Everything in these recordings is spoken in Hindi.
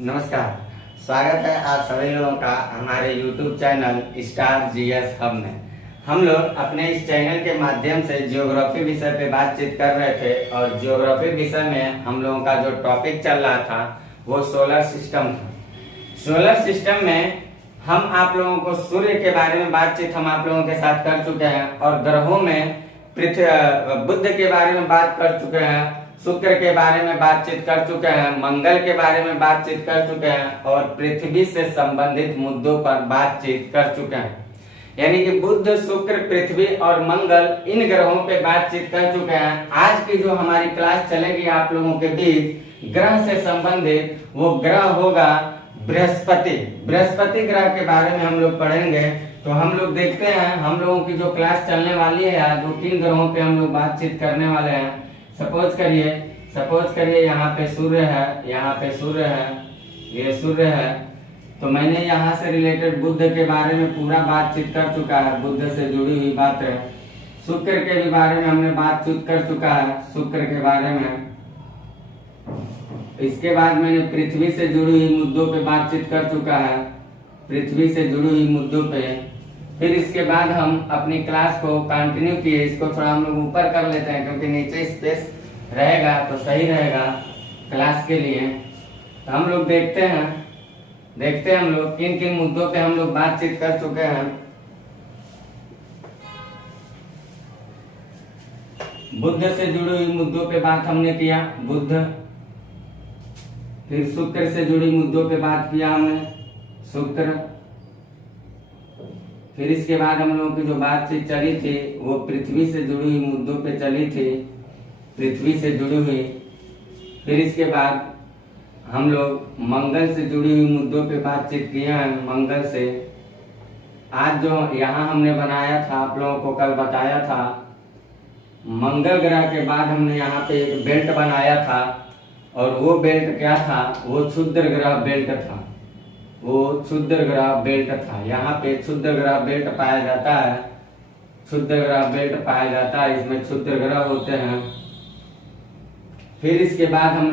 नमस्कार। स्वागत है आप सभी लोगों का हमारे YouTube channel star GS hub में। हम लोग अपने इस चैनल के माध्यम से ज्योग्राफी विषय पे बातचीत कर रहे थे और ज्योग्राफी विषय में हम लोगों का जो टॉपिक चल रहा था वो सोलर सिस्टम था। सोलर सिस्टम में हम आप लोगों को सूर्य के बारे में बातचीत हम आप लोगों के साथ कर चुके हैं और ग्रहों में बुध के बारे में बात कर चुके हैं, शुक्र के बारे में बातचीत कर चुके हैं, मंगल के बारे में बातचीत कर चुके हैं और पृथ्वी से संबंधित मुद्दों पर बातचीत कर चुके हैं। यानी कि बुध, शुक्र, पृथ्वी और मंगल इन ग्रहों पे बातचीत कर चुके हैं। आज की जो हमारी क्लास चलेगी आप लोगों के बीच ग्रह से संबंधित, वो ग्रह होगा बृहस्पति। बृहस्पति ग्रह के बारे में हम लोग पढ़ेंगे। तो हम लोग देखते हैं हम लोगों की जो क्लास चलने वाली है आज, वो किन ग्रहों पे हम लोग बातचीत करने वाले हैं। सपोज करिए यहाँ पे सूर्य है, यहाँ पे सूर्य है, ये सूर्य है। तो मैंने यहाँ से रिलेटेड बुध के बारे में पूरा बातचीत कर चुका है, बुध से जुड़ी हुई बातें। शुक्र के भी बारे में हमने बातचीत कर चुका है, शुक्र के बारे में। इसके बाद मैंने पृथ्वी से जुड़ी हुई मुद्दों पे बातचीत कर चुका है, पृथ्वी से जुड़ी हुई मुद्दों पे। फिर इसके बाद हम अपनी क्लास को कंटिन्यू किए। इसको थोड़ा हम लोग ऊपर कर लेते हैं क्योंकि नीचे स्पेस रहेगा तो सही रहेगा क्लास के लिए। तो हम लोग देखते हैं हम लोग किन किन मुद्दों पे हम लोग बातचीत कर चुके हैं। बुध से जुड़ी हुई मुद्दों पे बात हमने किया, बुध। फिर शुक्र से जुड़ी मुद्दों पे बात किया हमने, शुक्र। फिर इसके बाद हम लोगों की जो बातचीत चली थी वो पृथ्वी से जुड़ी हुई मुद्दों पे चली थी, पृथ्वी से जुड़ी हुई। फिर इसके बाद हम लोग मंगल से जुड़ी हुई मुद्दों पे बातचीत किए हैं, मंगल से। आज जो यहाँ हमने बनाया था, आप लोगों को कल बताया था, मंगल ग्रह के बाद हमने यहाँ पे एक बेल्ट बनाया था और वो बेल्ट क्या था, वो क्षुद्र ग्रह बेल्ट था, वो क्षुद्र ग्रह बेल्ट था। यहाँ पे क्षुद्र ग्रह बेल्ट पाया जाता है, क्षुद्र ग्रह बेल्ट पाया जाता है, इसमें क्षुद्र ग्रह होते हैं। फिर इसके बाद हम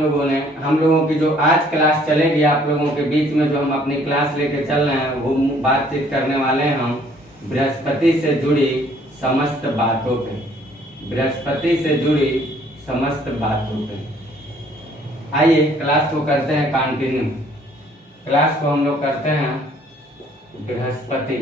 लोगों की जो आज क्लास चलेगी आप लोगों के बीच में, जो हम अपनी क्लास लेके चल रहे हैं, वो बातचीत करने वाले हैं हम बृहस्पति से जुड़ी समस्त बातों पे, बृहस्पति से जुड़ी समस्त बातों पे। आइए क्लास को करते हैं कंटिन्यू। क्लास को हम लोग करते हैं बृहस्पति,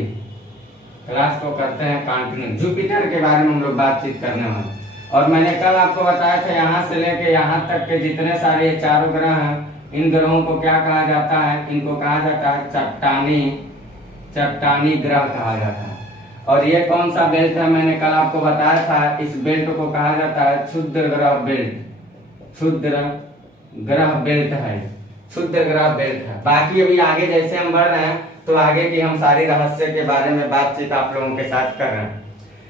क्लास को करते हैं कंटिन्यू। जुपिटर के बारे में हम लोग बातचीत करने वाले। और मैंने कल आपको बताया था यहाँ से लेके यहाँ तक के जितने सारे ये चारों ग्रह हैं, इन ग्रहों को क्या कहा जाता है, इनको कहा जाता है चट्टानी ग्रह कहा जाता है। और ये कौन सा बेल्ट है मैंने कल आपको बताया था, इस बेल्ट को कहा जाता है क्षुद्र ग्रह बेल्ट, क्षुद्र ग्रह बेल्ट है, क्षुद्र ग्रह बेल्ट है। बाकी अभी आगे जैसे हम बढ़ रहे हैं तो आगे की हम सारी रहस्य के बारे में बातचीत आप लोगों के साथ कर रहे हैं।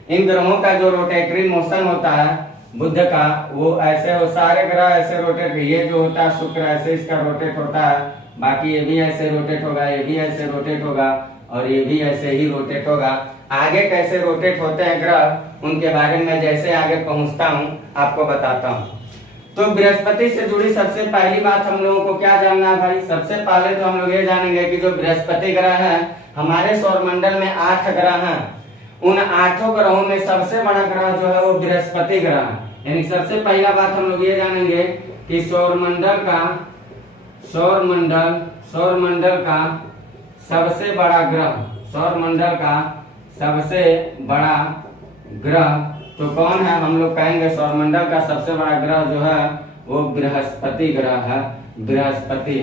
इन ग्रहों का जो रोटेटरी मोशन होता है बुध का, वो ऐसे हो, सारे ग्रह ऐसे रोटेट, ये जो होता है शुक्र ऐसे इसका रोटेट होता है, बाकी ये भी ऐसे रोटेट होगा, ये भी ऐसे रोटेट होगा और ये भी ऐसे ही रोटेट होगा। आगे कैसे रोटेट होते हैं ग्रह, उनके बारे में जैसे आगे पहुंचता हूँ आपको बताता हूँ। तो बृहस्पति से जुड़ी सबसे पहली बात हम लोगों को क्या जानना है भाई। सबसे पहले तो हम लोग ये जानेंगे कि जो बृहस्पति ग्रह है, हमारे सौरमंडल में 8 ग्रह हैं। उन 8 ग्रहों में सबसे बड़ा ग्रह जो है वो बृहस्पति ग्रह है। यानी सबसे पहला बात हम लोग ये जानेंगे कि सौरमंडल का सबसे बड़ा ग्रह, सौरमंडल का सबसे बड़ा ग्रह तो कौन है। हम लोग कहेंगे सौरमंडल का सबसे बड़ा ग्रह जो है वो बृहस्पति ग्रह है, बृहस्पति।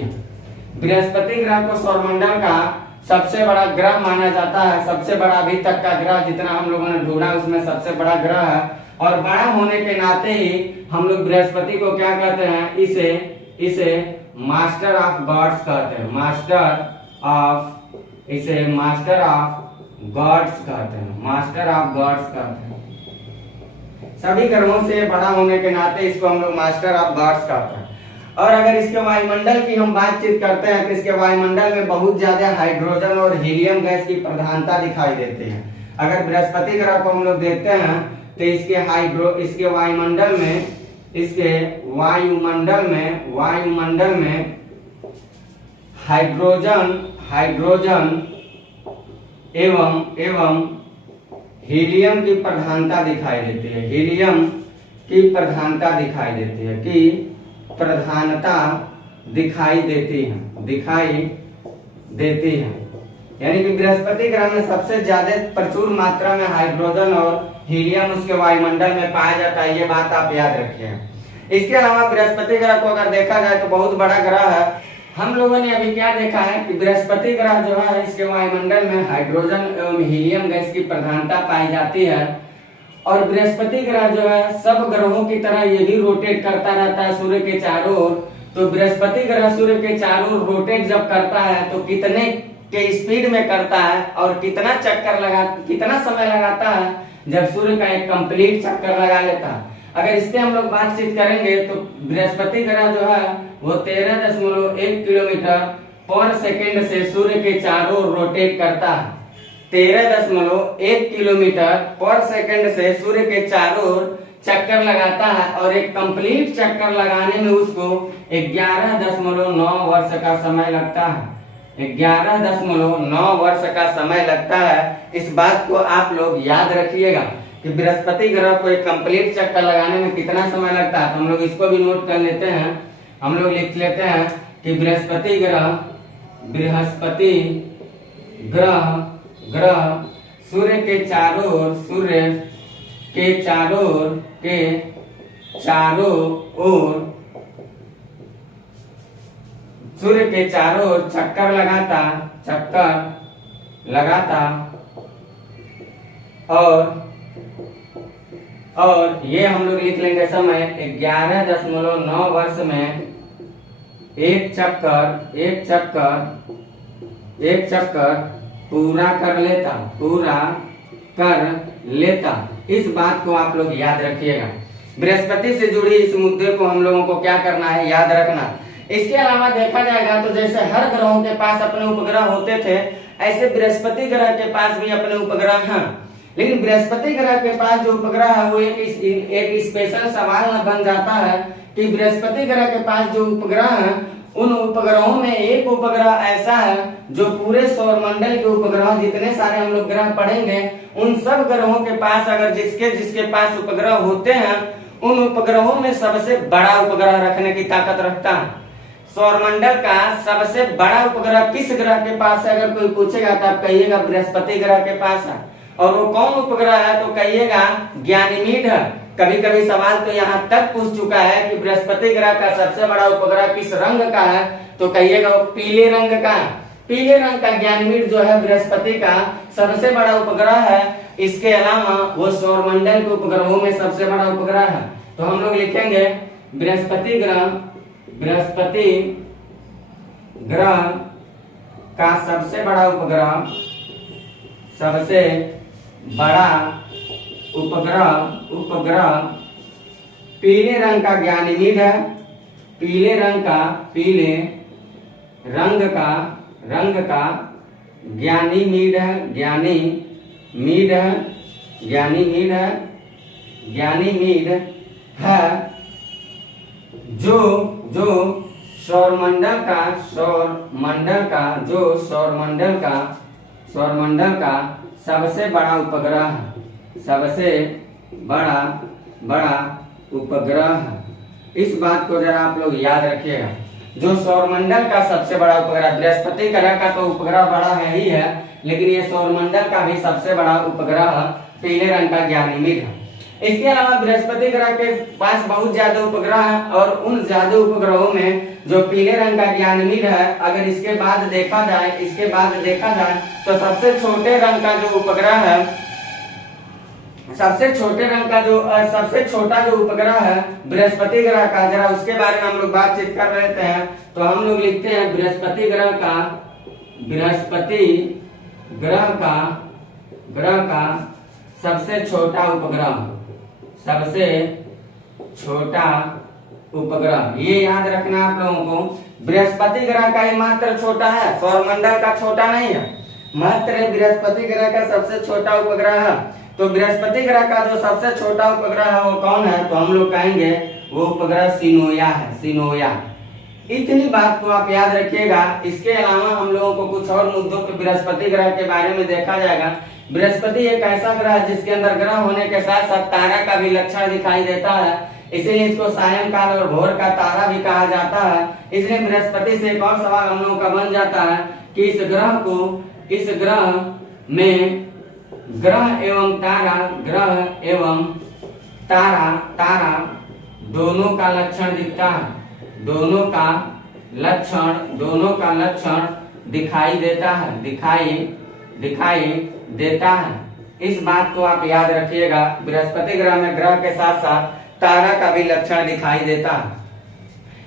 बृहस्पति ग्रह को सौरमंडल का सबसे बड़ा ग्रह माना जाता है, सबसे बड़ा अभी तक का ग्रह जितना हम लोगों ने ढूंढा उसमें सबसे बड़ा ग्रह है। और बड़ा होने के नाते ही हम लोग बृहस्पति को क्या कहते हैं, इसे मास्टर ऑफ गॉड्स कहते हैं, इसे मास्टर ऑफ गॉड्स कहते हैं, मास्टर ऑफ गॉड्स कहते हैं। सभी ग्रहों से बड़ा होने के नाते इसको हम लोग मास्टर ऑफ गॉड्स कहते हैं। और अगर इसके वायुमंडल की हम बातचीत करते हैं तो इसके वायुमंडल में बहुत ज्यादा हाइड्रोजन और हीलियम गैस की प्रधानता दिखाई देती है। अगर बृहस्पति ग्रह को हम लोग देखते हैं तो इसके वायुमंडल में हाइड्रोजन हाइड्रोजन एवं हीलियम की प्रधानता दिखाई देती है। हीलियम की प्रधानता दिखाई देती है, कि प्रधानता दिखाई देती है। यानी कि बृहस्पति ग्रह में सबसे ज्यादा प्रचुर मात्रा में हाइड्रोजन और हीलियम उसके वायुमंडल में पाया जाता है। ये बात आप याद रखिए। इसके अलावा बृहस्पति ग्रह को अगर देखा जाए तो बहुत बड़ा ग्रह है। हम लोगों ने अभी क्या देखा है कि बृहस्पति ग्रह जो है इसके वायुमंडल में हाइड्रोजन एवं हीलियम गैस की प्रधानता पाई जाती है। और बृहस्पति ग्रह जो है सब ग्रहों की तरह ये भी रोटेट करता रहता है सूर्य के चारों ओर। तो बृहस्पति ग्रह सूर्य के चारों ओर रोटेट जब करता है तो कितने के स्पीड में करता है और कितना समय लगाता है जब सूर्य का एक कंप्लीट चक्कर लगा लेता है। अगर इससे हम लोग बातचीत करेंगे तो बृहस्पति ग्रह जो है वो 13.1 किलोमीटर पर सेकेंड से सूर्य के चारों ओर रोटेट करता है। 13.1 किलोमीटर पर सेकेंड से सूर्य के चारों ओर चक्कर लगाता है और एक कंप्लीट चक्कर लगाने में उसको 11.9 वर्ष का समय लगता है। 11.9 वर्ष का समय लगता है। इस बात को आप लोग याद रखिएगा कि बृहस्पति ग्रह को एक कंप्लीट चक्कर लगाने में कितना समय लगता है। तो हम लोग इसको भी नोट कर लेते हैं। हम लोग लिख लेते हैं कि बृहस्पति ग्रह सूर्य के चारों ओर चक्कर लगाता और ये हम लोग लिख लेंगे समय 11.9 वर्ष में एक चक्कर पूरा कर लेता। इस बात को आप लोग याद रखिएगा। बृहस्पति से जुड़ी इस मुद्दे को हम लोगों को क्या करना है, याद रखना। इसके अलावा देखा जाएगा तो जैसे हर ग्रहों के पास अपने उपग्रह होते थे, ऐसे बृहस्पति ग्रह के पास भी अपने उपग्रह हैं। लेकिन बृहस्पति ग्रह के पास जो उपग्रह है वो एक स्पेशल सवाल बन जाता है कि बृहस्पति ग्रह के पास जो उपग्रह है उन उपग्रहों में एक उपग्रह ऐसा है जो पूरे सौरमंडल के उपग्रह जितने सारे हम लोग ग्रह पढ़ेंगे उन सब ग्रहों के पास अगर जिसके पास उपग्रह होते हैं उन उपग्रहों में सबसे बड़ा उपग्रह रखने की ताकत रखता है। सौरमंडल का सबसे बड़ा उपग्रह किस ग्रह के पास है अगर कोई पूछेगा तो आप कहिएगा बृहस्पति ग्रह के पास है। और वो कौन उपग्रह है तो कहिएगा गैनीमीड है। कभी कभी सवाल तो यहाँ तक पूछ चुका है कि बृहस्पति ग्रह का सबसे बड़ा उपग्रह किस रंग का है तो कहिएगा वो पीले रंग का। पीले रंग का गैनीमीड जो है बृहस्पति का सबसे बड़ा उपग्रह है। इसके अलावा वो सौरमंडल के उपग्रहों में सबसे बड़ा उपग्रह है। तो हम लोग लिखेंगे बृहस्पति ग्रह का सबसे बड़ा उपग्रह पीले रंग का गैनीमीड है। पीले रंग का गैनीमीड है जो सौरमंडल का सबसे बड़ा उपग्रह है। सबसे बड़ा उपग्रह है। इस बात को जरा आप लोग याद रखिएगा। जो सौरमंडल का सबसे बड़ा उपग्रह, बृहस्पति ग्रह का तो उपग्रह बड़ा है ही है, लेकिन ये सौरमंडल का भी सबसे बड़ा उपग्रह पीले रंग का गैनीमीड है। इसके अलावा बृहस्पति ग्रह के पास बहुत ज्यादा उपग्रह है और उन ज्यादा उपग्रहों में जो पीले रंग का गैनीमीड है अगर इसके बाद देखा जाए तो सबसे छोटे रंग का जो उपग्रह है, सबसे छोटा जो उपग्रह है बृहस्पति ग्रह का, जरा उसके बारे में हम लोग बातचीत कर लेते हैं। तो हम लोग लिखते हैं बृहस्पति ग्रह का सबसे छोटा उपग्रह ये याद रखना आप लोगों को। बृहस्पति ग्रह का ही मात्र छोटा है, सौरमंडल का छोटा नहीं है, मात्र बृहस्पति ग्रह का सबसे छोटा उपग्रह है। तो बृहस्पति ग्रह का जो सबसे छोटा उपग्रह है वो कौन है तो हम लोग कहेंगे वो उपग्रह सिनोया है। इतनी बात को आप याद रखिएगा। इसके अलावा हम लोगों को कुछ और मुद्दों पे बृहस्पति ग्रह के बारे में देखा जाएगा। बृहस्पति एक ऐसा ग्रह है जिसके अंदर ग्रह होने के साथ साथ तारा का भी लक्षण दिखाई देता है, इसीलिए इसको सायंकाल और भोर का तारा भी कहा जाता है। इसलिए बृहस्पति से एक और सवाल हम लोगों का बन जाता है कि इस ग्रह में ग्रह एवं तारा दोनों का लक्षण दिखता है, दोनों का लक्षण दिखाई देता है। इस बात को आप याद रखिएगा। बृहस्पति ग्रह में ग्रह के साथ साथ तारा का भी लक्षण दिखाई देता है।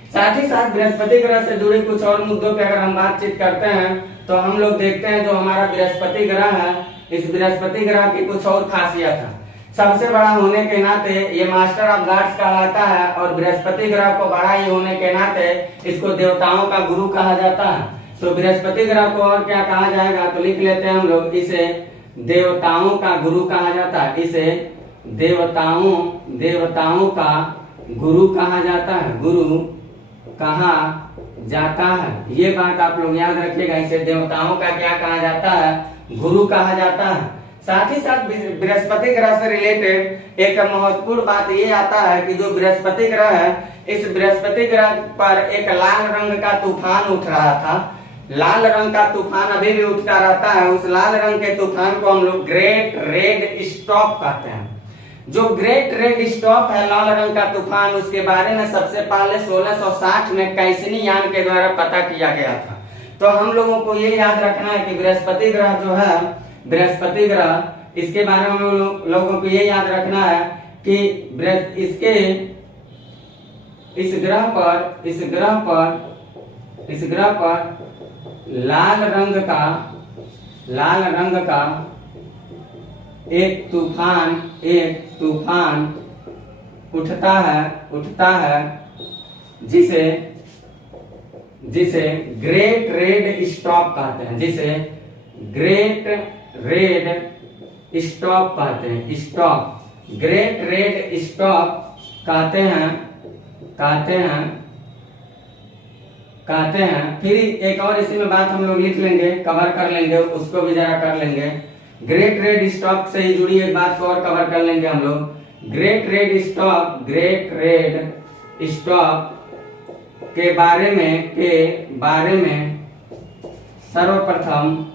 साथ ही साथ बृहस्पति ग्रह से जुड़े कुछ और मुद्दों पे अगर हम बातचीत करते हैं तो हम लोग देखते हैं जो हमारा बृहस्पति ग्रह है, इस बृहस्पति ग्रह की कुछ और खासियत है। सबसे बड़ा होने के नाते ये मास्टर ऑफ गॉड्स कहलाता है और बृहस्पति ग्रह को बड़ा ही होने के नाते इसको देवताओं का गुरु कहा जाता है। तो बृहस्पति ग्रह को और क्या कहा जाएगा, तो लिख लेते हैं हम लोग, इसे देवताओं का गुरु कहा जाता है, इसे देवताओं का गुरु कहा जाता है, गुरु कहा जाता है। ये बात आप लोग याद रखिएगा, इसे देवताओं का क्या कहा जाता है, गुरु कहा जाता है। साथ ही साथ बृहस्पति ग्रह से रिलेटेड एक महत्वपूर्ण बात ये आता है कि जो बृहस्पति ग्रह है, इस बृहस्पति ग्रह पर एक लाल रंग का तूफान उठ रहा था। लाल रंग का तूफान अभी भी उठता रहता है। उस लाल रंग के तूफान को हम लोग ग्रेट रेड स्टॉर्म कहते हैं। जो ग्रेट रेड स्टॉर्म है, लाल रंग का तूफान, उसके बारे में सबसे पहले 1660 में कैसिनी यान के द्वारा पता किया गया था। तो हम लोगों को ये याद रखना है कि बृहस्पति ग्रह जो है, बृहस्पति ग्रह, इसके बारे में हम लोगों को ये याद रखना है कि इस ग्रह पर लाल रंग का एक तूफान उठता है जिसे ग्रेट रेड स्टॉर्म कहते हैं, जिसे ग्रेट रेड स्टॉर्म कहते हैं, स्टॉर्म, ग्रेट रेड स्टॉर्म कहते हैं। फिर एक और इसी में बात हम लोग लिख लेंगे, कवर कर लेंगे, उसको भी जरा कर लेंगे। ग्रेट रेड स्टॉर्म से ही जुड़ी एक बात को और कवर कर लेंगे हम लोग। ग्रेट रेड स्टॉर्म के बारे में सर्वप्रथम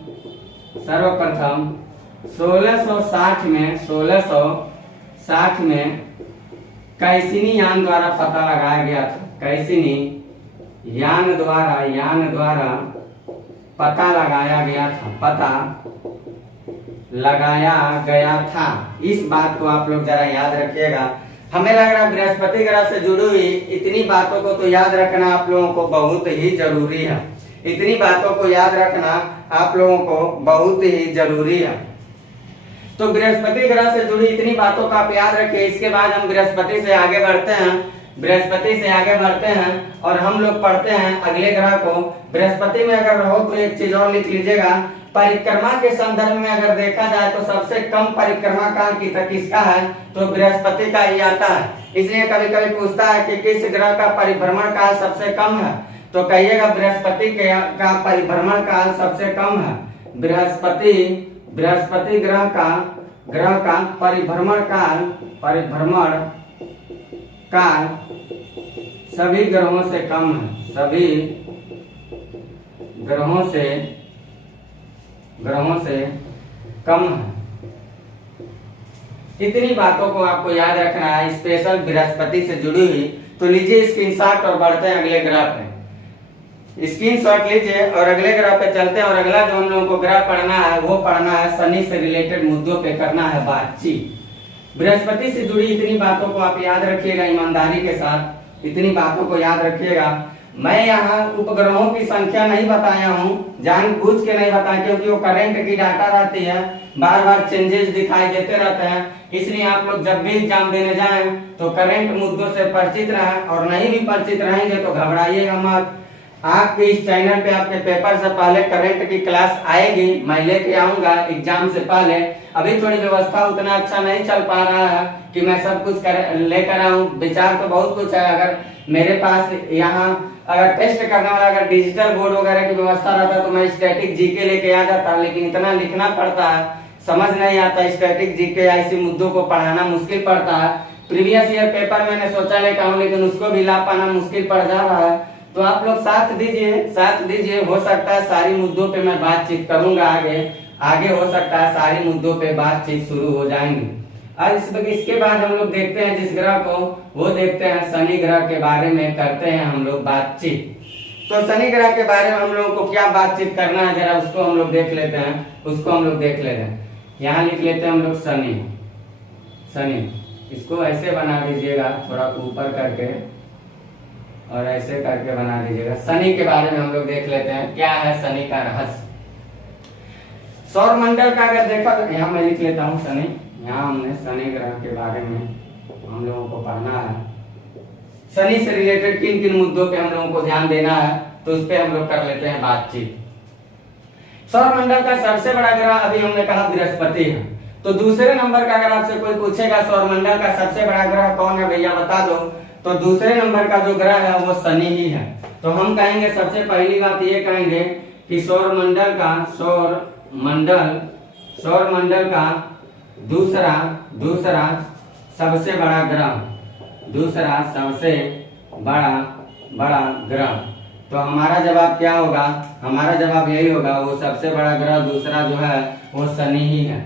1660 में कैसिनी यान द्वारा पता लगाया गया था। कैसिनी यान द्वारा पता लगाया गया था। इस बात को आप लोग जरा याद रखिएगा। हमें लग रहा है बृहस्पति ग्रह से जुड़ी हुई इतनी बातों को तो याद रखना आप लोगों को बहुत ही जरूरी है। इतनी बातों को याद रखना आप लोगों को बहुत ही जरूरी है। तो बृहस्पति ग्रह से जुड़ी इतनी बातों को आप याद रखिए। इसके बाद हम बृहस्पति से आगे बढ़ते हैं और हम लोग पढ़ते हैं अगले ग्रह को। बृहस्पति में अगर रहो तो एक चीज और लिख लीजिएगा, परिक्रमा के संदर्भ में अगर देखा जाए तो सबसे कम परिक्रमा काल किसका है, तो बृहस्पति का ही आता है। इसलिए कभी कभी पूछता है कि किस ग्रह का परिभ्रमण काल सबसे कम है, तो कहिएगा बृहस्पति का परिभ्रमण काल सबसे कम है। बृहस्पति ग्रह का परिभ्रमण काल सभी ग्रहों से कम है, सभी ग्रहों से कम है। इतनी बातों को आपको याद रखना है स्पेशल बृहस्पति से जुड़ी हुई। तो लीजिए स्क्रीनशॉट और बढ़ते हैं अगले ग्रह पे। स्क्रीनशॉट लीजिए और अगले ग्रह पे चलते हैं। और अगला जो हम लोगों को ग्रह पढ़ना है वो पढ़ना है शनि से रिलेटेड मुद्दों पे करना है बातचीत। बृहस्पति से जुड़ी इतनी बातों को आप याद रखिएगा ईमानदारी के साथ, इतनी बातों को याद रखिएगा। मैं यहाँ उपग्रहों की संख्या नहीं बताया हूँ, जानबूझ के नहीं बताया, क्योंकि वो करंट की डाटा रहती है, बार बार चेंजेस दिखाई देते रहते हैं। इसलिए आप लोग जब भी एग्जाम देने जाएं तो करंट मुद्दों से परिचित रहें, और नहीं भी परिचित रहेंगे तो घबराइएगा मत। आपके इस चैनल पे आपके पेपर से पहले करंट की क्लास आएगी, मैं लेके आऊंगा एग्जाम से पहले। अभी थोड़ी व्यवस्था उतना अच्छा नहीं चल पा रहा है कि मैं सब कुछ लेकर आऊं। विचार तो बहुत कुछ है, अगर मेरे पास यहाँ अगर टेस्ट करने वाला अगर डिजिटल बोर्ड वगैरह की व्यवस्था रहता तो मैं स्टैटिक जीके लेके आ जाता, लेकिन इतना लिखना पड़ता है, समझ नहीं आता। स्टैटिक जीके ऐसे मुद्दों को पढ़ाना मुश्किल पड़ता है। प्रीवियस ईयर पेपर मैंने सोचा लेकर आऊं, लेकिन उसको भी ला पाना मुश्किल पड़ जा रहा है। तो आप लोग साथ दीजिए, हो सकता है सारी मुद्दों पे मैं बातचीत करूंगा आगे हो सकता है सारी मुद्दों पे बातचीत शुरू हो जाएंगी। और इसके बाद हम लोग देखते हैं जिस ग्रह को, वो देखते हैं शनि ग्रह के बारे में करते हैं हम लोग बातचीत। तो शनि ग्रह के बारे में हम लोगों को क्या बातचीत करना है, जरा उसको हम लोग देख लेते हैं। यहाँ लिख लेते हैं हम लोग शनि। इसको ऐसे बना दीजिएगा, थोड़ा ऊपर करके और ऐसे करके बना दीजिएगा। शनि के बारे में हम लोग देख लेते हैं क्या है शनि का रहस्य। सौर मंडल का अगर देखा तो यहाँ मैं लिख लेता हूँ शनि। यहाँ हमने शनि ग्रह के बारे में हम लोगों को पढ़ना है। शनि से रिलेटेड किन किन मुद्दों पे हम लोगों को ध्यान देना है, तो उस पे हम लोग कर लेते हैं बातचीत। सौर मंडल का सबसे बड़ा ग्रह अभी हमने कहा बृहस्पति है। तो दूसरे नंबर का अगर आपसे कोई पूछेगा सौर मंडल का सबसे बड़ा ग्रह कौन है भैया बता दो, तो दूसरे नंबर का जो ग्रह है वो शनि ही है। तो हम कहेंगे सबसे पहली बात ये कहेंगे कि सौर मंडल का दूसरा सबसे बड़ा ग्रह, तो हमारा जवाब क्या होगा? हमारा जवाब यही होगा, वो सबसे बड़ा ग्रह दूसरा जो है वो शनि ही है।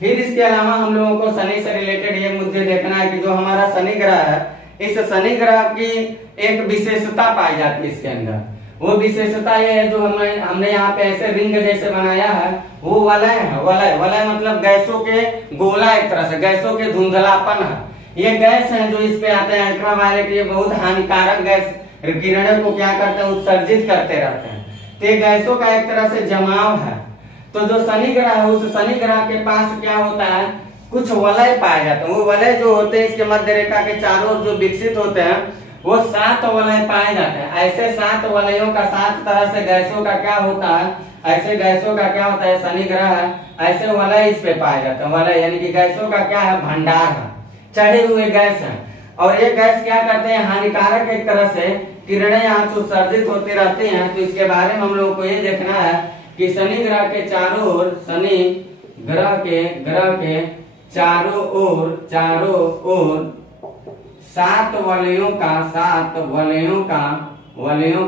फिर इसके अलावा हम लोगों को शनि से रिलेटेड ये मुद्दे देखना है कि जो हमारा शनि ग्रह है, इस शनि ग्रह की एक विशेषता पाई जाती है इसके अंदर। वो विशेषता ये है जो हमने यहाँ पे ऐसे रिंग जैसे बनाया है, वो वलय मतलब गैसों के गोला, एक तरह से गैसों के धुंधलापन है। ये गैस है जो इस पे आते हैं अल्ट्रावायलेट, ये बहुत हानिकारक गैस किरणों को क्या करते हैं, उत्सर्जित करते रहते हैं। तो ये गैसों का एक तरह से जमाव है। तो जो शनि ग्रह है, उस शनि ग्रह के पास क्या होता है, कुछ वलय पाए जाते हैं। वो वलय जो होते हैं इसके मध्य रेखा के चारों ओर जो विकसित होते हैं, वो 7 वलय पाए जाते हैं। ऐसे 7 वलयों का 7 तरह से गैसों का क्या होता है, ऐसे गैसों का क्या होता है, शनि ग्रह है, ऐसे वलय इस पे पाए जाते हैं। वलय यानी कि गैसों का क्या है, भंडार है, चढ़े हुए गैस है। और ये गैस क्या करते हैं, हानिकारक एक तरह से किरणें यहाँ से उत्सर्जित होती रहती हैं। तो इसके बारे में हम लोगों को ये देखना है कि शनि ग्रह के चारों ओर, शनि ग्रह के चारों ओर 7 वलयों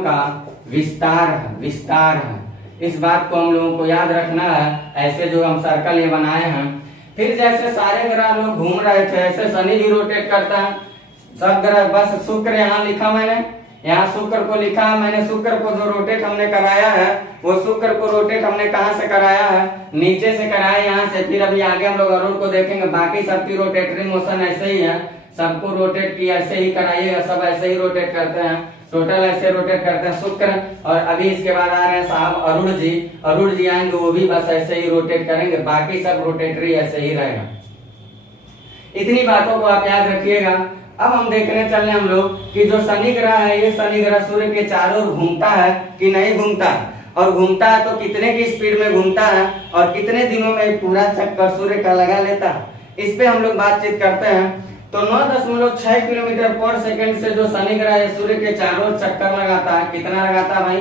का विस्तार है। इस बात को हम लोगों को याद रखना है। ऐसे जो हम सर्कल ये बनाए हैं, फिर जैसे सारे ग्रह लोग घूम रहे थे, ऐसे शनि भी रोटेट करता है। सब ग्रह, बस शुक्र यहाँ लिखा मैंने, यहाँ शुक्र को लिखा मैंने। शुक्र को जो रोटेट हमने कराया है, वो शुक्र को रोटेट हमने कहाँ से कराया है, नीचे से कराया यहाँ से। फिर अभी आगे हम लोग अरुण को देखेंगे। बाकी सबकी रोटेटरी मोशन ऐसे ही है, सबको रोटेट की ऐसे ही कराइएगा, सब ऐसे ही रोटेट करते हैं, टोटल ऐसे रोटेट करते हैं शुक्र। और अभी इसके बाद आ रहे हैं साहब अरुण जी आएंगे, वो भी बस ऐसे ही रोटेट करेंगे। बाकी सब रोटेटरी ऐसे ही रहेगा। इतनी बातों को आप याद रखिएगा। अब हम देखने चल रहे हम लोग कि जो शनि ग्रह है, ये शनि ग्रह सूर्य के चारों ओर घूमता है कि नहीं घूमता, और घूमता है तो कितने की स्पीड में घूमता है, और कितने दिनों में पूरा चक्कर सूर्य का लगा लेता है। इस पे हम लोग बातचीत करते हैं। तो 9.6 किलोमीटर पर सेकंड से जो शनि ग्रह है सूर्य के चारों ओर चक्कर लगाता है। कितना लगाता है भाई,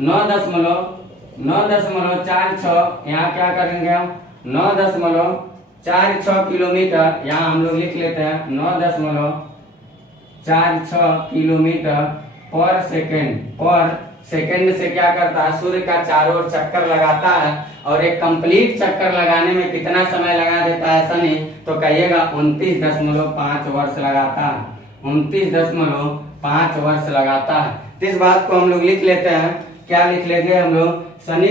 9.46। यहाँ क्या करेंगे हम, 9.46 किलोमीटर, यहाँ हम लोग लिख लेते हैं 9.46 किलोमीटर पर सेकंड से क्या करता है, सूर्य का चारों ओर चक्कर लगाता है। और एक कंप्लीट चक्कर लगाने में कितना समय लगा देता है शनि, तो कहिएगा 29.5 वर्ष लगाता है। 29.5 वर्ष लगाता है। तो इस बात को हम लोग लिख लेते हैं। क्या लिख लेंगे हम लोग, शनि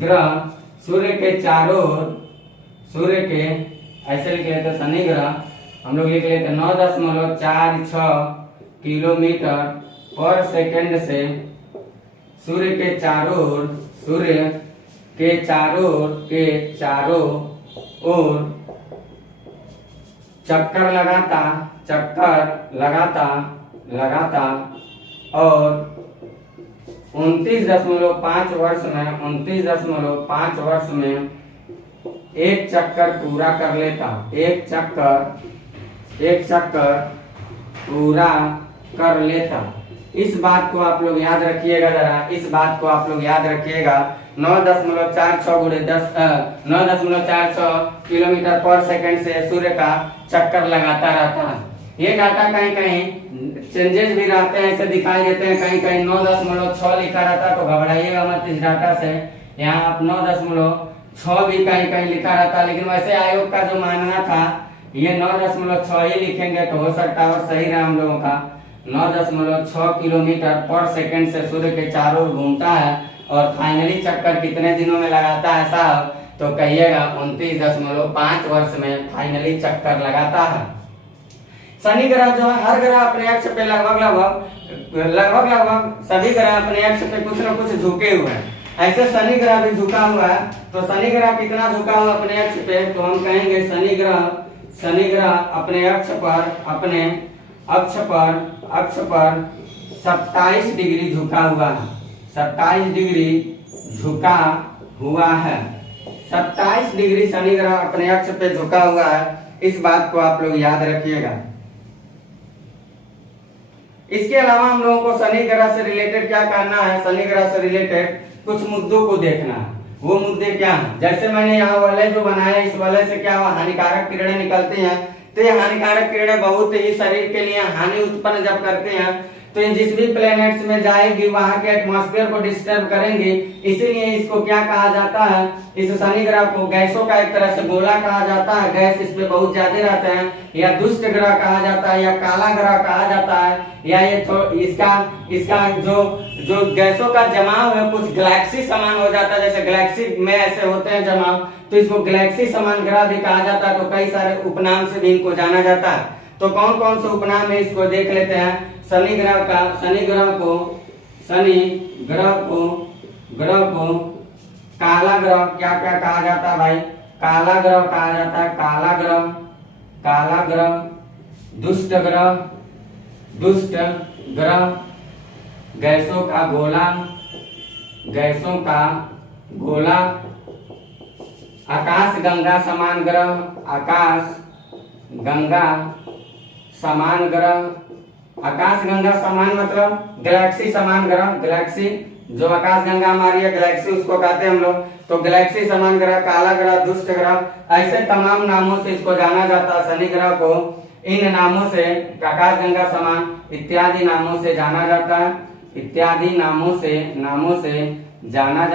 ग्रह सूर्य के चारों ओर, सूर्य के ऐसे लिख लेते हैं, शनि ग्रह हम लोग लिख लेते हैं 9.46 किलोमीटर पर सेकंड से सूर्य के चारों ओर चक्कर लगाता और 29.5 वर्ष में 29.5 वर्ष में एक चक्कर पूरा कर लेता। एक चक्कर पूरा कर लेता। इस बात को आप लोग याद रखिएगा, जरा इस बात को आप लोग याद रखिएगा। 9.46 किलोमीटर पर सेकंड से सूर्य का चक्कर लगाता रहता है। ये डाटा कहीं कहीं चेंजेस भी रहते हैं, ऐसे दिखाई देते हैं, कहीं कहीं 9.6 लिखा रहता है, तो घबराइएगा मत इस डाटा से। यहाँ आप 9.6 भी कहीं कहीं लिखा रहता है, लेकिन वैसे आयोग का जो मानना था ये 9.6 ही लिखेंगे तो हो सकता है और सही रहा हम लोगों का। 9.6 किलोमीटर पर सेकंड से सूर्य के चारों ओर घूमता है और फाइनली चक्कर कितने दिनों में लगाता है साहब, तो कहिएगा 29.5 वर्ष में फाइनली चक्कर लगाता है। शनि ग्रह जो है हर ग्रह अपने अक्ष पे लगभग सभी ग्रह अपने अक्ष पे कुछ न कुछ झुके हुए हैं। ऐसे शनि ग्रह भी झुका हुआ है। तो शनि ग्रह कितना झुका हुआ अपने अक्ष पे, तो हम कहेंगे शनि ग्रह अपने अक्ष पर 27 डिग्री झुका हुआ है। 27 डिग्री झुका हुआ है। 27 डिग्री शनि ग्रह अपने अक्ष पे झुका हुआ है। इस बात को आप लोग याद रखिएगा। इसके अलावा हम लोगों को शनि ग्रह से रिलेटेड क्या करना है, शनि ग्रह से रिलेटेड कुछ मुद्दों को देखना है। वो मुद्दे क्या हैं? जैसे मैंने यहाँ वलय जो बनाया, इस वलय से क्या हुआ, हानिकारक किरणें निकलती हैं। तो ये हानिकारक किरणें बहुत ही शरीर के लिए हानि उत्पन्न जब करते हैं तो ये जिस भी प्लैनेट्स में जाएगी वहां के एटमॉस्फेयर को डिस्टर्ब करेंगे। इसीलिए इसको क्या कहा जाता है, इस शनि ग्रह को गैसों का एक तरह से गोला कहा जाता है। गैस इसमें बहुत ज्यादा रहते हैं, या दुष्ट ग्रह कहा जाता है, या काला ग्रह कहा जाता है, या ये इसका जो गैसों का जमाव है कुछ गैलेक्सी समान हो जाता है। जैसे गैलेक्सी में ऐसे होते हैं जमाव, तो इसको गैलेक्सी समान ग्रह भी कहा जाता है। तो कई सारे उपनाम से भी इनको जाना जाता है। तो कौन कौन से उपनाम है इसको देख लेते हैं। शनि ग्रह को काला ग्रह क्या क्या कहा जाता है भाई? काला ग्रह कहा जाता है। काला ग्रह, दुष्ट ग्रह, गैसों का गोला, आकाश गंगा समान ग्रह, आकाश गंगा समान मतलब गैलेक्सी समान ग्रह। गैलेक्सी जो आकाश गंगा हमारी है, गैलेक्सी उसको कहते हैं हम लोग। तो गैलेक्सी समान ग्रह, काला ग्रह, दुष्ट ग्रह, ऐसे तमाम नामों से इसको जाना जाता है। शनि ग्रह को इन नामों से, आकाश गंगा समान इत्यादि नामों से जाना जाता है। इत्यादि नामों से जाना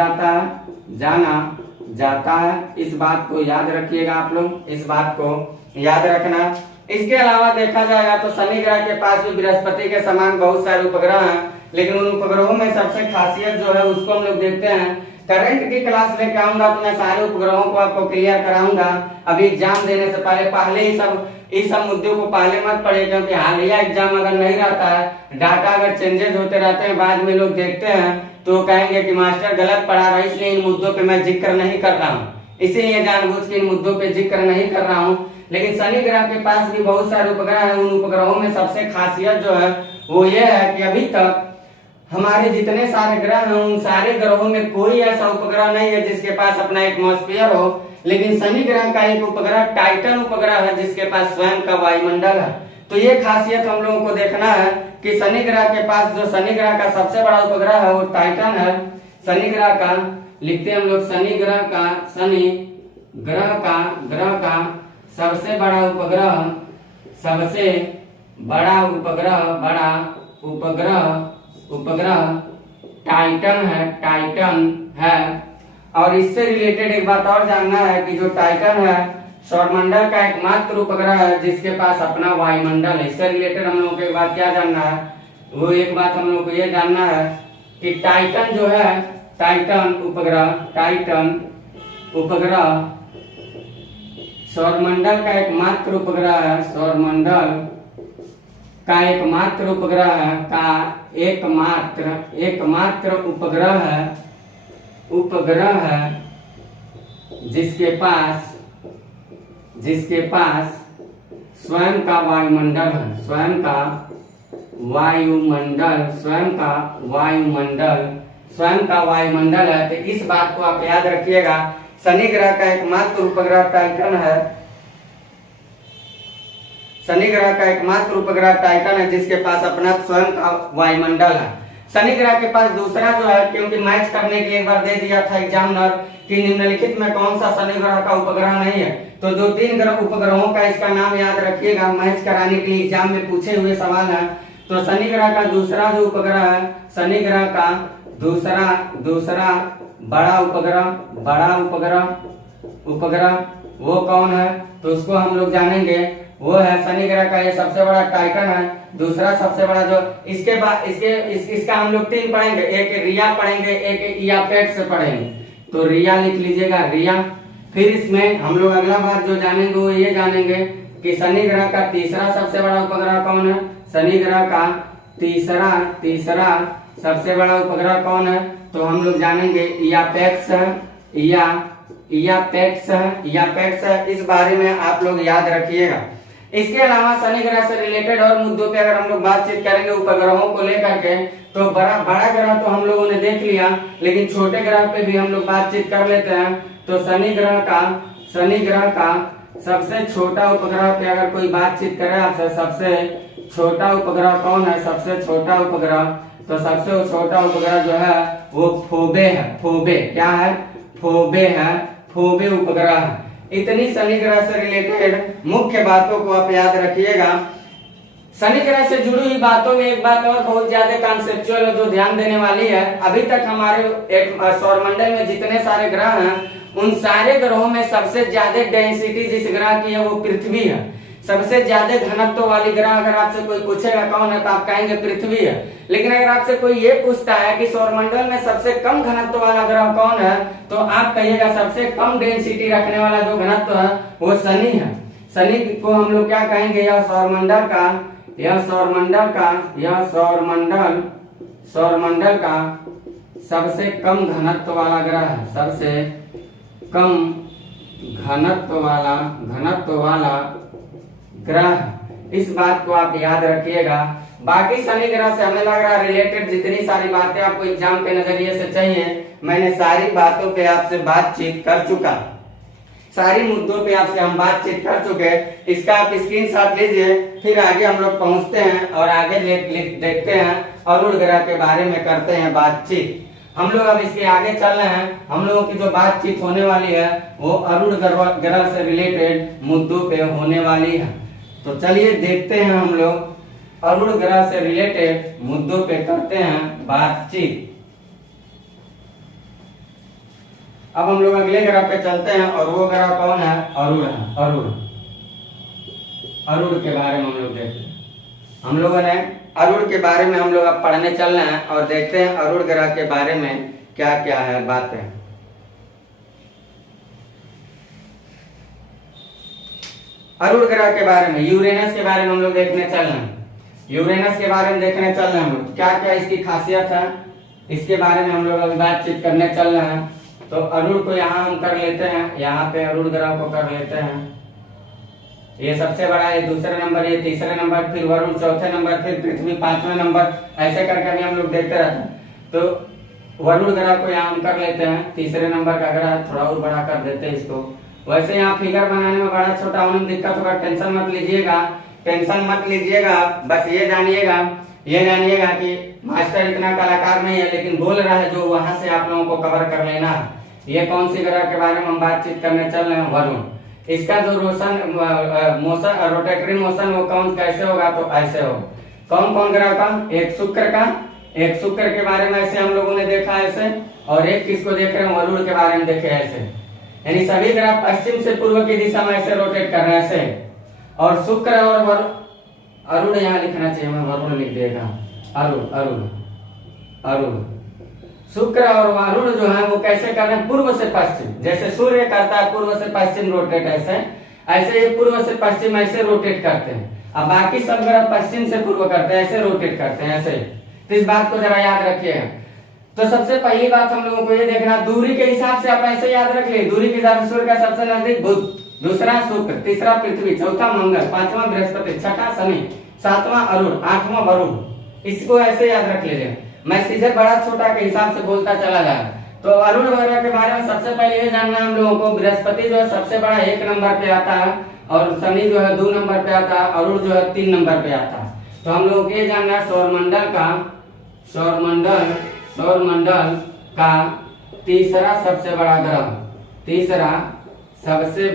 जाता है। इस बात को याद रखिएगा आप लोग, इस बात को याद रखना। इसके अलावा देखा जाएगा तो शनि ग्रह के पास भी बृहस्पति के समान बहुत सारे उपग्रह हैं, लेकिन उन उपग्रहों में सबसे खासियत जो है उसको हम लोग देखते हैं। करंट की क्लास लेके आऊंगा तो मैं सारे उपग्रहों को आपको क्लियर कराऊंगा। अभी एग्जाम देने से पहले ही सब मुद्दों को पहले मत पढ़े, क्योंकि हालिया एग्जाम अगर नहीं रहता है, डाटा अगर चेंजेस होते रहते हैं, बाद में लोग देखते हैं तो कहेंगे कि मास्टर गलत पढ़ा रहा है, इसलिए इन मुद्दों पे मैं जिक्र नहीं कर रहा हूँ। इसीलिए जानबूझ के इन मुद्दों पे जिक्र नहीं कर रहा हूँ। लेकिन शनि ग्रह के पास भी बहुत सारे उपग्रह हैं। उन उपग्रहों में सबसे खासियत जो है वो ये है कि अभी तक हमारे जितने सारे ग्रह हैं उन सारे ग्रहों में कोई ऐसा उपग्रह नहीं है जिसके पास अपना एटमॉस्फेयर हो। लेकिन शनि ग्रह का एक उपग्रह टाइटन उपग्रह है जिसके पास स्वयं का वायुमंडल है। तो ये खासियत हम लोगों को देखना है कि शनि ग्रह के पास जो शनि ग्रह का सबसे बड़ा उपग्रह है वो टाइटन है। शनि ग्रह का लिखते हैं हम लोग, शनि ग्रह का सबसे बड़ा उपग्रह टाइटन है। और इससे रिलेटेड एक बात और जानना है कि जो टाइटन है सौरमंडल का एकमात्र उपग्रह है जिसके पास अपना वायुमंडल है। इससे रिलेटेड हम लोग को एक बात क्या जानना है, वो एक बात हम लोग को ये जानना है कि टाइटन जो है, टाइटन उपग्रह सौरमंडल का एकमात्र उपग्रह है। सौरमंडल का एकमात्र उपग्रह है जिसके पास स्वयं का वायुमंडल है। स्वयं का वायुमंडल, स्वयं का वायुमंडल है। तो इस बात को आप याद रखिएगा। शनि ग्रह का एकमात्र उपग्रह टाइटन है, शनि ग्रह का एकमात्र उपग्रह टाइटन है जिसके पास अपना स्वयं का वायुमंडल है। शनि ग्रह के पास दूसरा जो है, क्योंकि मैच करने के लिए एक बार दे दिया था एग्जामिनर कि निम्नलिखित में कौन सा शनि ग्रह का उपग्रह नहीं है, तो 2-3 ग्रह उपग्रहों का इसका नाम याद रखिएगा, मैच कराने के लिए एग्जाम में पूछे हुए सवाल है। तो शनि ग्रह का दूसरा जो उपग्रह है, शनि ग्रह का दूसरा बड़ा उपग्रह वो कौन है, तो उसको हम लोग जानेंगे। वो है शनि ग्रह का ये सबसे बड़ा टाइटन है। दूसरा सबसे बड़ा जो इसके बाद इसका हम लोग 3 पढ़ेंगे, एक रिया पढ़ेंगे, एक इयापेक्स से पढ़ेंगे। तो रिया लिख लीजिएगा, रिया। फिर इसमें हम लोग अगला बात जो जानेंगे वो ये जानेंगे कि शनि ग्रह का तीसरा सबसे बड़ा उपग्रह कौन है। शनि ग्रह का तीसरा सबसे बड़ा उपग्रह कौन है, तो हम लोग जानेंगे इयापेक्स है। इस बारे में आप लोग याद रखिएगा। इसके अलावा शनि ग्रह से रिलेटेड और मुद्दों पे अगर हम लोग बातचीत करेंगे उपग्रहों को लेकर के, तो बड़ा ग्रह तो हम लोगों ने देख लिया, लेकिन छोटे ग्रह पे भी हम लोग बातचीत कर लेते हैं। तो शनि ग्रह का सबसे छोटा उपग्रह पे अगर कोई बातचीत करे आपसे, सबसे छोटा उपग्रह कौन है, सबसे छोटा उपग्रह, तो सबसे छोटा उपग्रह जो है वो फोबे है। फोबे उपग्रह है। इतनी शनि ग्रह से रिलेटेड मुख्य बातों को आप याद रखिएगा। शनि ग्रह से जुड़ी हुई बातों में एक बात और बहुत ज्यादा कॉन्सेप्चुअल है जो ध्यान देने वाली है। अभी तक हमारे सौरमंडल में जितने सारे ग्रह हैं, उन सारे ग्रहों में सबसे ज्यादा डेंसिटी जिस ग्रह की है वो पृथ्वी है। सबसे ज्यादा घनत्व वाली ग्रह अगर आपसे कोई पूछेगा कौन है, तो आप कहेंगे पृथ्वी है। लेकिन अगर आपसे कोई ये पूछता है कि सौरमंडल में सबसे कम घनत्व वाला ग्रह कौन है, तो आप कहिएगा सबसे कम डेंसिटी रखने वाला जो घनत्व है वो शनि है। शनि को हम लोग क्या कहेंगे, यह सौरमंडल का सबसे कम घनत्व वाला ग्रह है, सबसे कम घनत्व वाला ग्रह। इस बात को आप याद रखिएगा। बाकी शनि ग्रह से हमें लग रहा है रिलेटेड जितनी सारी बातें आपको एग्जाम के नजरिए से चाहिए, मैंने सारी बातों पे आपसे बातचीत कर चुका, सारी मुद्दों पे आपसे हम बातचीत कर चुके। इसका आप स्क्रीनशॉट लीजिए, फिर आगे हम लोग पहुंचते हैं और आगे देखते हैं अरुण ग्रह के बारे में करते हैं बातचीत। हम लोग अब इसके आगे चल रहे हैं। हम लोगों की जो बातचीत होने वाली है वो अरुण ग्रह से रिलेटेड मुद्दों पे होने वाली है। तो चलिए देखते हैं, हम लोग अरुण ग्रह से रिलेटेड मुद्दों पे करते हैं बातचीत। अब हम लोग अगले ग्रह पे चलते हैं और वो ग्रह कौन है, अरुण है। अरुण के बारे में हम लोग देखते हैं। हम लोगों ने अरुण के बारे में हम लोग अब पढ़ने चल रहे हैं और देखते हैं अरुण ग्रह के बारे में क्या क्या है बातें। अरुण ग्रह के बारे में, यूरेनस के बारे में हम लोग देखने चल रहे हैं। यूरेनस के बारे में देखने चल रहे हैं हम लोग, क्या क्या इसकी खासियत है, इसके बारे में हम लोग अभी बातचीत करने चल रहे हैं। तो अरुण को यहाँ हम कर लेते हैं, यहाँ पे अरुण ग्रह को कर लेते हैं। ये सबसे बड़ा है, दूसरे नंबर, ये तीसरे नंबर, फिर वरुण चौथे नंबर, फिर पृथ्वी 5वें नंबर, ऐसे करके भी हम लोग देखते रहते हैं। तो वरुण ग्रह को यहाँ हम कर लेते हैं, तीसरे नंबर का ग्रह, थोड़ा और बड़ा कर देते हैं इसको। वैसे यहाँ फिगर बनाने में बड़ा छोटा होने में दिक्कत होगा, टेंशन मत लीजिएगा। बस ये जानिएगा कि मास्टर इतना कलाकार नहीं है, लेकिन बोल रहा है जो वहां से आप लोगों को कवर कर लेना है। ये कौन सी ग्रह के बारे में हम बातचीत करने चल रहे हैं, वरुण। इसका जो रोटेटरी मोशन वो कौन कैसे होगा, तो ऐसे हो। कौन ग्रह का, एक शुक्र के बारे में ऐसे हम लोगों ने देखा ऐसे, और एक किसको देख रहे हैं, वरुण के बारे में देखे ऐसे। यानी सभी ग्रह पश्चिम से पूर्व की दिशा में ऐसे रोटेट कर रहे हैं ऐसे। और शुक्र और अरुण यहाँ लिखना चाहिए, मैं वरुण लिख देगा, अरुण। शुक्र और वरुण जो है वो कैसे कर रहे हैं, पूर्व से पश्चिम, जैसे सूर्य करता है पूर्व से पश्चिम रोटेट, ऐसे ये पूर्व से पश्चिम ऐसे रोटेट करते हैं। अब बाकी सब ग्रह पश्चिम से पूर्व करते हैं, ऐसे रोटेट करते हैं ऐसे। तो इस बात को जरा याद रखिएगा। तो सबसे पहली बात हम लोगों को ये देखना, दूरी के हिसाब से आप ऐसे याद रख ले, दूरी के हिसाब से सूर्य का सबसे नजदीक बुध, दूसरा शुक्र, तीसरा पृथ्वी, चौथा मंगल, पांचवा बृहस्पति, छठा शनि, सातवां अरुण, आठवां वरुण। इसको ऐसे याद रख लीजिए, मैं सीधे बड़ा छोटा के हिसाब से बोलता चला जाएगा। तो अरुण वगैरह के बारे में सबसे पहले ये जानना हम लोगों को, बृहस्पति जो है सबसे बड़ा 1 नंबर पे आता है और शनि जो है 2 नंबर पे आता है, अरुण जो है 3 नंबर पे आता है। तो हम लोग ये जानना है सौरमंडल का तीसरा सबसे बड़ा ग्रह, तीसरा सबसे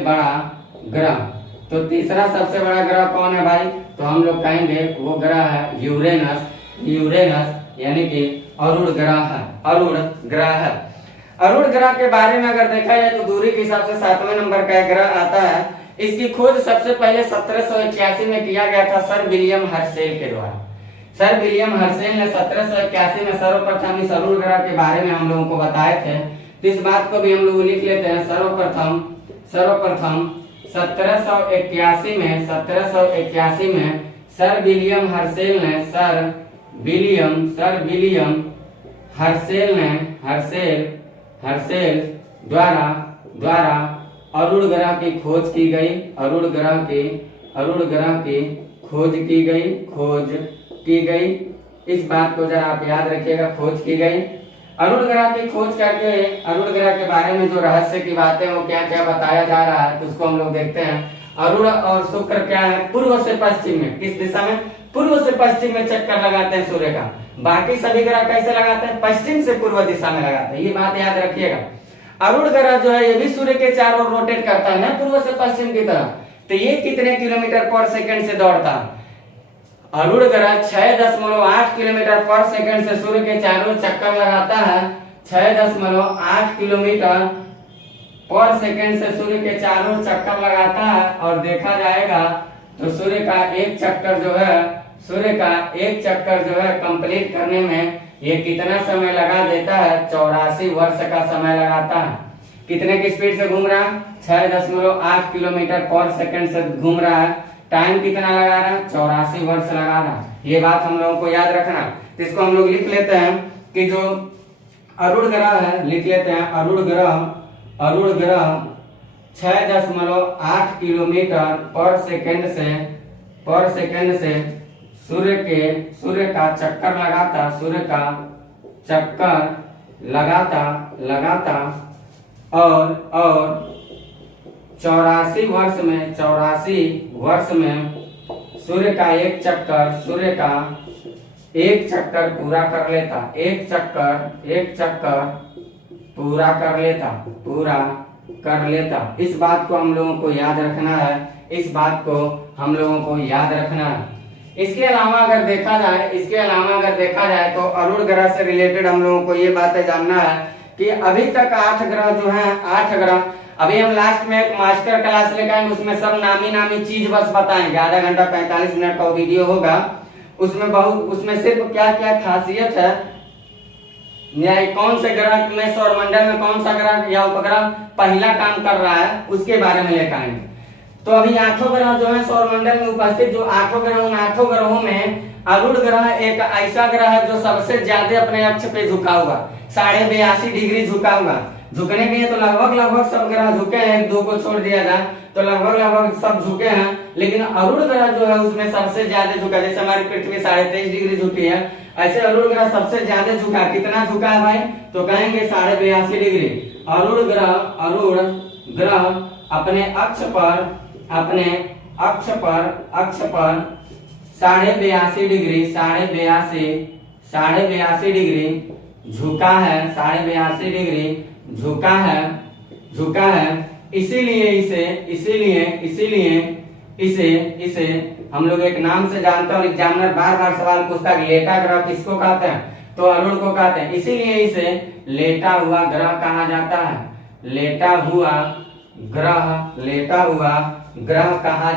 बड़ा ग्रह। तो तीसरा सबसे बड़ा ग्रह कौन है भाई? तो हम लोग कहेंगे वो ग्रह है यूरेनस यानी कि अरुण ग्रह। अरुण ग्रह के बारे में अगर देखा जाए तो दूरी के हिसाब से 7वें नंबर का ग्रह आता है। इसकी खोज सबसे पहले 1781 में किया गया था सर विलियम हर्शेल के द्वारा। सर विलियम हर्शेल ने 1781 में सर्वप्रथम इस अरुण ग्रह के बारे में हम लोगों को बताए थे। तो इस बात को भी हम लोग लिख लेते हैं। सर्वप्रथम 1781 में सर विलियम हर्शेल द्वारा अरुण ग्रह की खोज की गई। अरुण ग्रह की खोज की गई। इस बात को जरा आप याद रखिएगा, खोज की गई। अरुण ग्रह की खोज करके अरुण ग्रह के बारे में जो रहस्य की बातें वो क्या क्या बताया जा रहा है तो उसको हम लोग देखते हैं। अरुण और शुक्र क्या है? पूर्व से पश्चिम में, किस दिशा में? पूर्व से पश्चिम में चक्कर लगाते हैं सूर्य का। बाकी सभी ग्रह कैसे लगाते हैं? पश्चिम से पूर्व दिशा में लगाते हैं। ये बात याद रखिएगा। अरुण ग्रह जो है ये भी सूर्य के चारों ओर रोटेट करता है ना, पूर्व से पश्चिम की तरफ। तो ये कितने किलोमीटर पर सेकंड से दौड़ता है? अरुण ग्रह 6.8 किलोमीटर पर सेकंड से सूर्य के चारों चक्कर लगाता है। 6.8 किलोमीटर पर सेकंड से सूर्य के चारों चक्कर लगाता है। और देखा जाएगा तो सूर्य का एक चक्कर जो है कंप्लीट करने में ये कितना समय लगा देता है? 84 वर्ष का समय लगाता है। कितने की स्पीड से घूम रहा है? 6.8 किलोमीटर पर सेकंड से घूम रहा है। टाइम कितना लगा रहा है? 84 वर्ष लगा रहा है। ये बात हम लोगों को याद रखना। तो इसको हम लोग लिख लेते हैं कि जो अरुण ग्रह है, लिख लेते हैं अरुण ग्रह 6.8 किलोमीटर पर सेकंड से सूर्य का चक्कर लगाता और 84 वर्ष में सूर्य का एक चक्कर पूरा कर लेता। इस बात को हम लोगों को याद रखना है। इसके अलावा अगर देखा जाए तो अरुण ग्रह से रिलेटेड हम लोगों को ये बातें जानना है कि अभी तक 8 ग्रह जो हैं, 8 ग्रह, अभी हम लास्ट में एक मास्टर क्लास लेकर आएंगे, उसमें सब नामी चीज बस बताएंगे। आधा घंटा 45 मिनट का वीडियो होगा। उसमें सिर्फ क्या क्या खासियत है या कौन से ग्रह में सौरमंडल में कौन सा ग्रह या उपग्रह पहला काम कर रहा है उसके बारे में लेकर आएंगे। तो अभी 8 ग्रह जो है सौरमंडल में उपस्थित, जो 8 ग्रह, उन 8 ग्रहों में अरुण ग्रह एक ऐसा ग्रह है जो सबसे ज्यादा अपने अक्ष पे झुका हुआ, 82.5 डिग्री झुका हुआ। झुकने के लिए तो लगभग सब ग्रह झुके हैं, 2 को छोड़ दिया जाए तो लगभग सब झुके हैं। लेकिन अरुण ग्रह जो है उसमें सबसे ज्यादा झुका। जैसे हमारी पृथ्वी 23.5 डिग्री झुकी है, ऐसे अरुण ग्रह सबसे ज्यादा झुका। कितना झुका है भाई? तो कहेंगे 82.5 डिग्री। अरुण ग्रह अपने अक्ष पर 82.5 डिग्री झुका है। इसीलिए इसे हम लोग एक नाम से जानते हैं और एग्जामिनर बार सवाल पूछता है लेटा ग्रह किसको कहते हैं? तो अरुण को कहते हैं। इसीलिए इसे लेटा हुआ ग्रह कहा जाता है। लेटा हुआ ग्रह कहा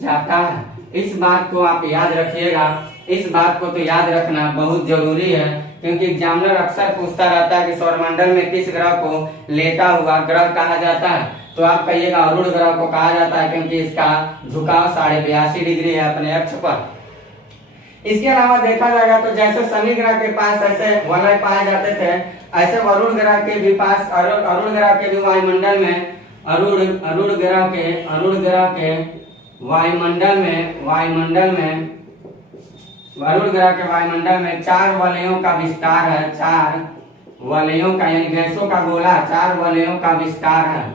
जाता है। इस बात को आप याद रखिएगा। इस बात को तो याद रखना बहुत जरूरी है, क्योंकि एग्जामिनर अक्सर पूछता रहता है कि सौरमंडल में किस ग्रह को लेटा हुआ ग्रह कहा जाता है। तो आप कहिएगा अरुण ग्रह को कहा जाता है, क्योंकि इसका झुकाव 82.5 डिग्री है अपने अक्ष पर। इसके अलावा देखा जाएगा तो जैसे शनि ग्रह के पास ऐसे वलय पाए जाते थे, ऐसे अरुण ग्रह के भी वायुमंडल में अरुण ग्रह के वायुमंडल में 4 वलयों का विस्तार है। 4 वलयों का यानी गैसों का गोला 4 वलयों का विस्तार है।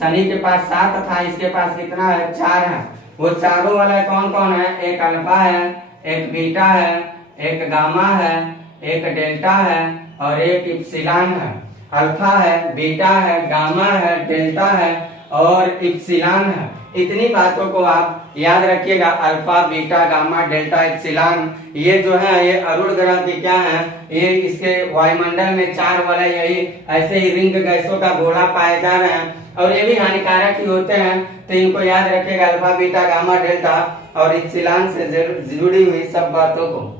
शनि के पास 7 था, इसके पास कितना है? 4 है। वो चारों वलय कौन कौन है? एक अल्फा है, एक बीटा है, एक गामा है, एक डेल्टा है और एक इप्सिलॉन है। अल्फा है, बीटा है, गामा है, डेल्टा है और इप्सिलॉन है। इतनी बातों को आप याद रखिएगा। Alpha, beta, gamma, delta, epsilon, ये जो है ये अरुण ग्रह के क्या है? ये इसके वायुमंडल में 4 वलय यही ऐसे ही रिंग गैसों का गोला पाए जा रहे हैं और ये भी हानिकारक ही होते हैं, तो इनको याद रखिएगा। अल्फा, बीटा, गामा, डेल्टा और इप्सिलॉन से जुड़ी हुई सब बातों को।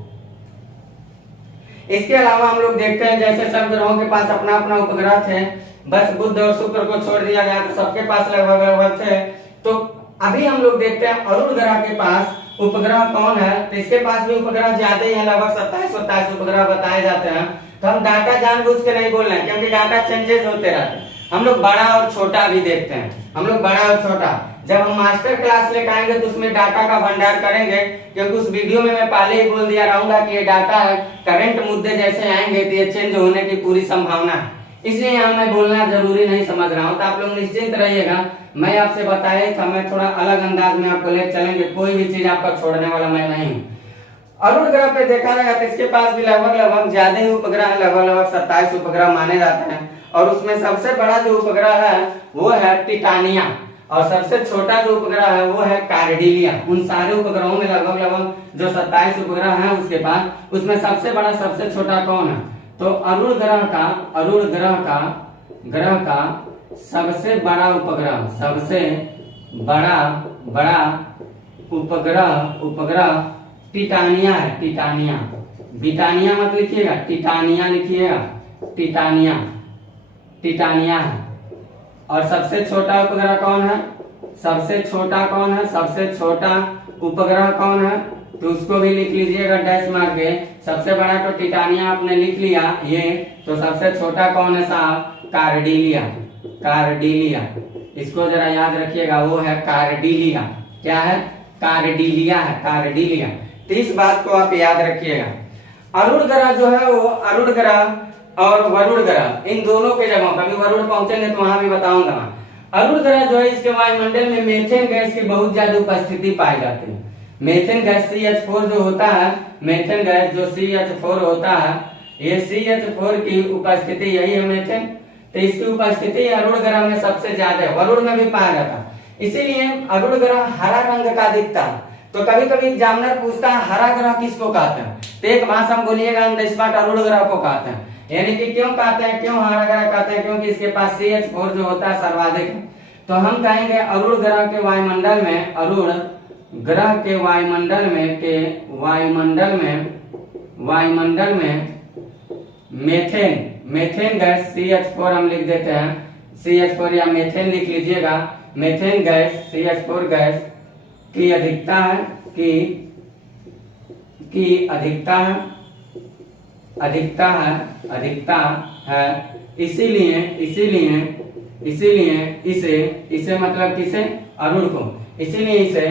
इसके अलावा हम लोग देखते हैं जैसे सब ग्रहों के पास अपना अपना उपग्रह थे, बस बुध और शुक्र को छोड़ दिया गया तो सबके पास लगभग थे। तो अभी हम लोग देखते हैं अरुण ग्रह के पास उपग्रह कौन है, तो इसके पास भी उपग्रह ज्यादा ही है, लगभग 27-28 उपग्रह बताए जाते हैं। तो हम डाटा जानबूझ के नहीं बोल रहे हैं क्योंकि डाटा चेंजेस होते रहते हैं। हम लोग बड़ा और छोटा भी देखते हैं, हम लोग बड़ा और छोटा। जब हम मास्टर क्लास लेकर आएंगे तो उसमें डाटा का भंडार करेंगे, क्योंकि उस वीडियो में मैं पहले ही बोल दिया रहूंगा कि ये डाटा है, करंट मुद्दे जैसे आएंगे तो ये चेंज होने की पूरी संभावना है, इसलिए यहाँ मैं बोलना जरूरी नहीं समझ रहा हूँ। तो आप लोग निश्चिंत रहिएगा, मैं आपसे बताया था मैं थोड़ा अलग अंदाज में आपको ले चलेंगे, कोई भी चीज आपका छोड़ने वाला मैं नहीं हूँ। अरुण ग्रह पे देखा जाएगा तो इसके पास भी लगभग ज्यादा ही उपग्रह है, लगभग 27 उपग्रह माने जाते हैं। और उसमें सबसे बड़ा जो उपग्रह है वो है टिटानिया और सबसे छोटा जो उपग्रह है वो है कार्डिलिया। उन सारे उपग्रहों में लगभग जो 27 उपग्रह हैं उसके पास, उसमें सबसे बड़ा सबसे छोटा कौन है? तो अरुण ग्रह का सबसे बड़ा उपग्रह टिटानिया है। बिटानिया मत लिखिएगा, टिटानिया लिखिएगा, टिटानिया है। और सबसे छोटा उपग्रह कौन है? सबसे छोटा उपग्रह कौन है? तो उसको भी लिख लीजिएगा डैश मार के। सबसे बड़ा तो टिटानिया आपने लिख लिया ये, तो सबसे छोटा कौन है साहब? कार्डिलिया। इसको जरा याद रखिएगा, वो है कार्डिलिया। क्या है? कार्डिलिया। तो इस बात को आप याद रखिएगा। अरुण ग्रह जो है वो अरुण ग्रह और वरुण ग्रह इन दोनों के जगहों पर, अभी वरुण पहुंचेंगे तो वहां भी बताऊंगा। अरुण ग्रह जो है इसके वायुमंडल में मीथेन गैस की बहुत ज्यादा उपस्थिति पाई जाती है। मीथेन गैस CH4 जो होता है, मीथेन गैस जो CH4 होता है, ये CH4 की उपस्थिति यही है मीथेन। तो इसकी उपस्थिति अरुण ग्रह में सबसे ज्यादा है, वरुण में भी पाया जाता है। इसीलिए अरुण ग्रह हरा रंग का दिखता है। तो कभी कभी एग्जामिनर पूछता है हरा ग्रह किसको कहते हैं, तो एक भाषा में बोलिएगा ऑन द स्पॉट अरुण ग्रह को कहते हैं। यानी कि क्यों कहते हैं, क्यों हरा ग्रह कहते हैं? क्योंकि इसके पास CH4 जो होता है सर्वाधिक है। तो हम कहेंगे अरुण ग्रह के वायुमंडल में, अरुण ग्रह के वायुमंडल में मेथेन गैस CH4 हम लिख देते हैं, CH4 या मेथेन लिख लीजिएगा। मेथेन गैस CH4 गैस की अधिकता है। इसीलिए इसे मतलब किसे? अरुण को। इसीलिए इसे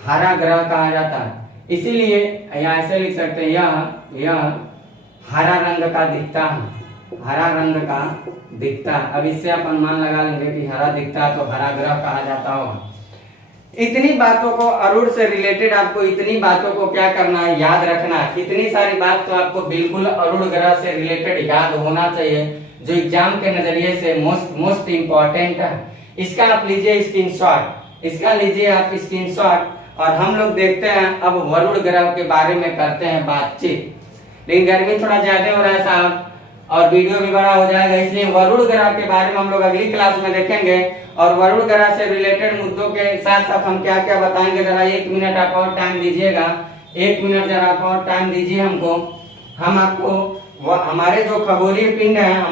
हरा ग्रह कहा जाता है। इसीलिए या ऐसे लिख सकते हैं, यह हरा रंग का दिखता है। अब इससे आप अनुमान लगा लेंगे कि हरा दिखता है तो हरा ग्रह कहा जाता होगा। इतनी बातों को अरुण से रिलेटेड आपको इतनी बातों को क्या करना है? याद रखना है। इतनी सारी बात तो आपको बिल्कुल अरुण ग्रह से रिलेटेड याद होना चाहिए, जो एग्जाम के नजरिए से मोस्ट इंपॉर्टेंट है। इसका आप लीजिए स्क्रीनशॉट, और हम लोग देखते हैं अब वरुण ग्रह के बारे में करते हैं बातचीत। लेकिन गर्मी थोड़ा ज्यादा हो रहा है साहब और वीडियो भी बड़ा हो जाएगा, इसलिए वरुण ग्रह के बारे में हम लोग अगली क्लास में देखेंगे। और वरुण ग्रह से रिलेटेड मुद्दों के साथ साथ हम क्या क्या बताएंगे, जरा 1 मिनट आप और टाइम दीजिएगा। 1 मिनट जरा आप और टाइम दीजिए हमको। हम आपको हमारे जो खगोलीय पिंड है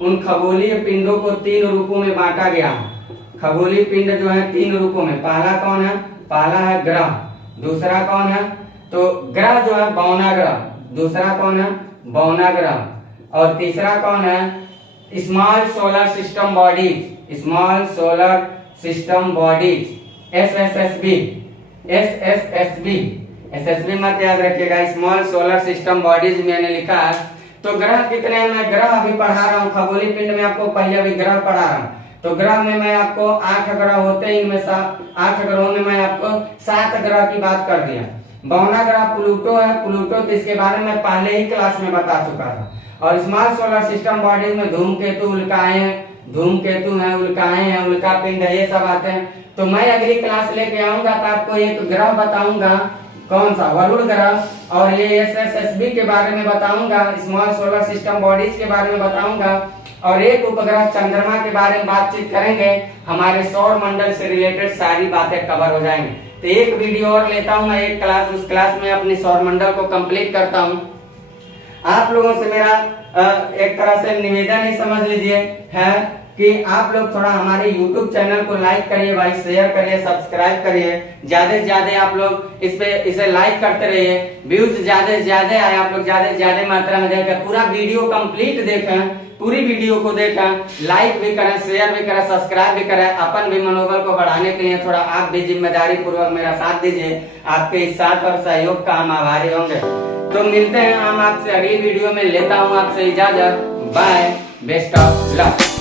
उन खगोलीय पिंडों को 3 रूपों में बांटा गया है। खगोलीय पिंड जो है 3 रूपों में। पहला कौन है? पहला है ग्रह। दूसरा कौन है? तो ग्रह जो है बौना ग्रह। दूसरा कौन है? बौना ग्रह। और तीसरा कौन है? Small solar system bodies, small solar system bodies, SSSB, SSSB, SSB मत याद रखिएगा, स्मॉल सोलर सिस्टम बॉडीज मैंने लिखा है। तो ग्रह कितने हैं, मैं ग्रह अभी पढ़ा रहा हूँ, खगोलीय पिंड में आपको पहले अभी ग्रह पढ़ा रहा हूँ। तो ग्रह में मैं आपको 8 ग्रह होते हैं, इनमें 8 ग्रहों में मैं आपको 7 ग्रह की बात कर दिया। 52वां ग्रह प्लूटो है, प्लूटो तो इसके बारे में पहले ही क्लास में बता चुका था। और स्मॉल सोलर सिस्टम बॉडीज में धूमकेतु, उल्काएं हैं, धूमकेतु हैं, उल्काएं हैं, उल्का पिंड है, ये सब आते हैं। तो मैं अगली क्लास लेके आऊंगा तो आपको एक ग्रह बताऊंगा, कौन सा, वरुण ग्रह, और ये SSSB के बारे में बताऊंगा, स्मॉल सोलर सिस्टम बॉडीज के बारे में बताऊंगा, और एक उपग्रह चंद्रमा के बारे में बातचीत करेंगे। हमारे सौर मंडल से रिलेटेड सारी बातें कवर हो जाएंगी। तो एक वीडियो और लेता हूं मैं, एक क्लास, उस क्लास में अपनी सौर मंडल को कंप्लीट करता हूं। आप लोगों से मेरा एक तरह से निवेदन ही समझ लीजिए है कि आप लोग थोड़ा हमारे YouTube चैनल को लाइक करिए भाई, शेयर करिए, सब्सक्राइब करिए, ज्यादा से ज्यादा आप लोग इसे लाइक करते रहिए, व्यूज ज्यादा से ज्यादा आए, आप लोग ज्यादा से ज्यादा मात्रा में देखें, पूरा वीडियो कंप्लीट देखें, पूरी वीडियो को देखें, लाइक भी करें, शेयर भी करें, सब्सक्राइब भी करें। अपन भी मनोबल को बढ़ाने के लिए थोड़ा आप भी जिम्मेदारी पूर्वक मेरा साथ दीजिए। आपके इस साथ और सहयोग का हम आभारी होंगे। तो मिलते हैं हम आपसे अगली वीडियो में, लेता हूँ आपसे इजाजत, बाय, बेस्ट ऑफ लक।